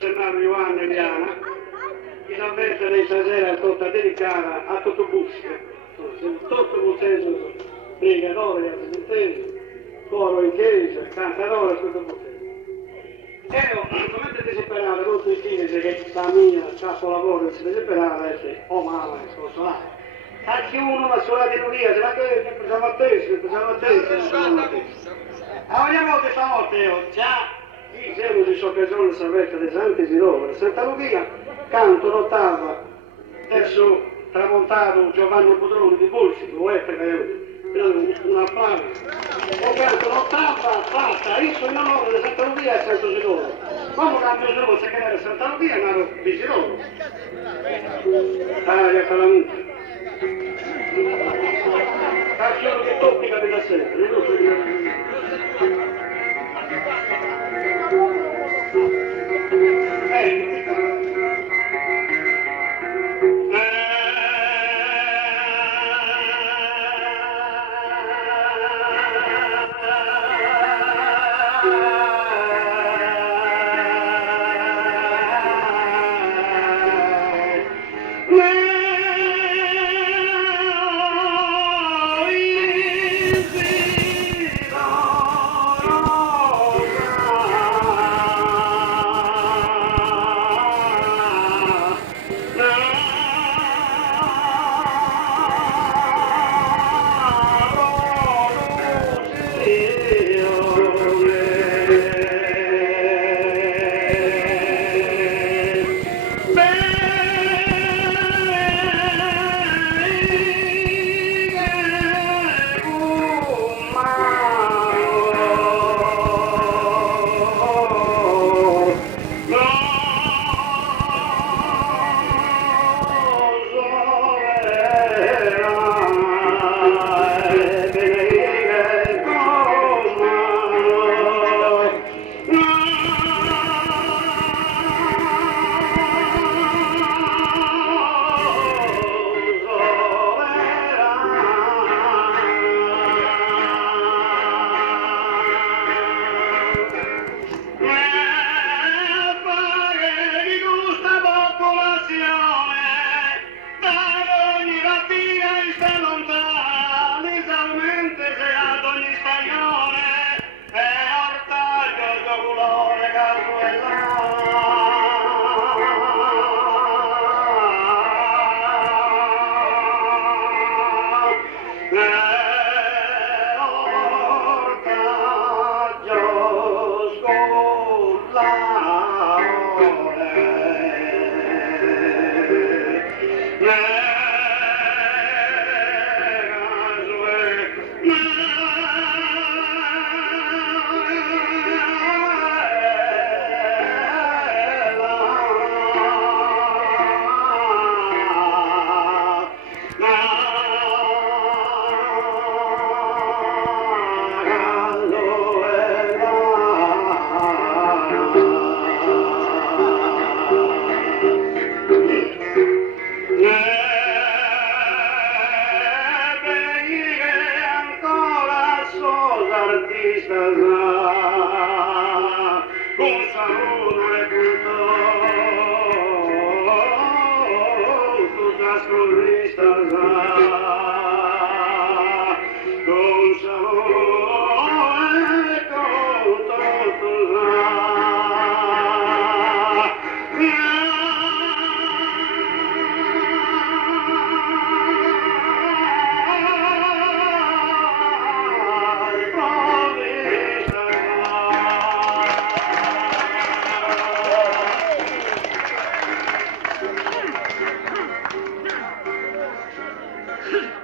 Gennaro Giovanni e Liana, che l'avverte stasera tutta dedicata a tutto Bussi, tutto Bussese, pregatore, assistente, coro in chiesa, cantatore, tutto Bussese. Come ti separare tutti i figli che sta mia, capolavoro, si separare e oh mamma, è sconsolato. Anche uno ma sulla di via, se la che pensavo a te, a ogni volta stavolta io già dicevo di so che sono sapete dei santi di Roma, Santa Lucia, canto l'ottava verso tramontato Giovanni Budroni di Bulci, poeta che una fama. Ho canto l'ottava fatta, io sono in onore di Santa Lucia e Santo Sidoro. Quando cambio il nome, se che era Santa Lucia, è nato di Sidoro. Aria Calamuccia. Canzone che tocchi capita sempre, non so Thank you.